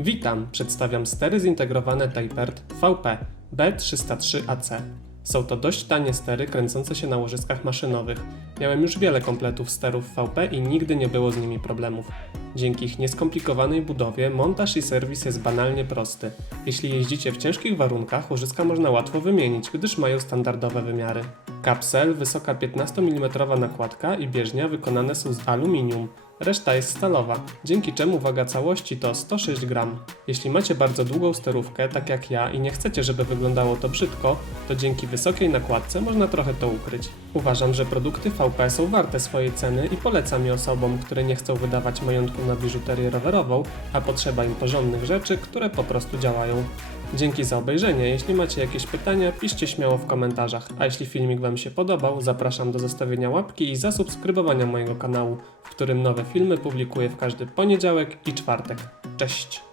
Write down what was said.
Witam, przedstawiam stery zintegrowane Tapert VP B303AC. Są to dość tanie stery kręcące się na łożyskach maszynowych. Miałem już wiele kompletów sterów VP i nigdy nie było z nimi problemów. Dzięki ich nieskomplikowanej budowie montaż i serwis jest banalnie prosty. Jeśli jeździcie w ciężkich warunkach, łożyska można łatwo wymienić, gdyż mają standardowe wymiary. Kapsel, wysoka 15 mm nakładka i bieżnia wykonane są z aluminium. Reszta jest stalowa, dzięki czemu waga całości to 106 gram. Jeśli macie bardzo długą sterówkę, tak jak ja, i nie chcecie, żeby wyglądało to brzydko, to dzięki wysokiej nakładce można trochę to ukryć. Uważam, że produkty VP są warte swojej ceny i polecam je osobom, które nie chcą wydawać majątku na biżuterię rowerową, a potrzeba im porządnych rzeczy, które po prostu działają. Dzięki za obejrzenie. Jeśli macie jakieś pytania, piszcie śmiało w komentarzach. A jeśli filmik Wam się podobał, zapraszam do zostawienia łapki i zasubskrybowania mojego kanału, w którym nowe filmy publikuję w każdy poniedziałek i czwartek. Cześć!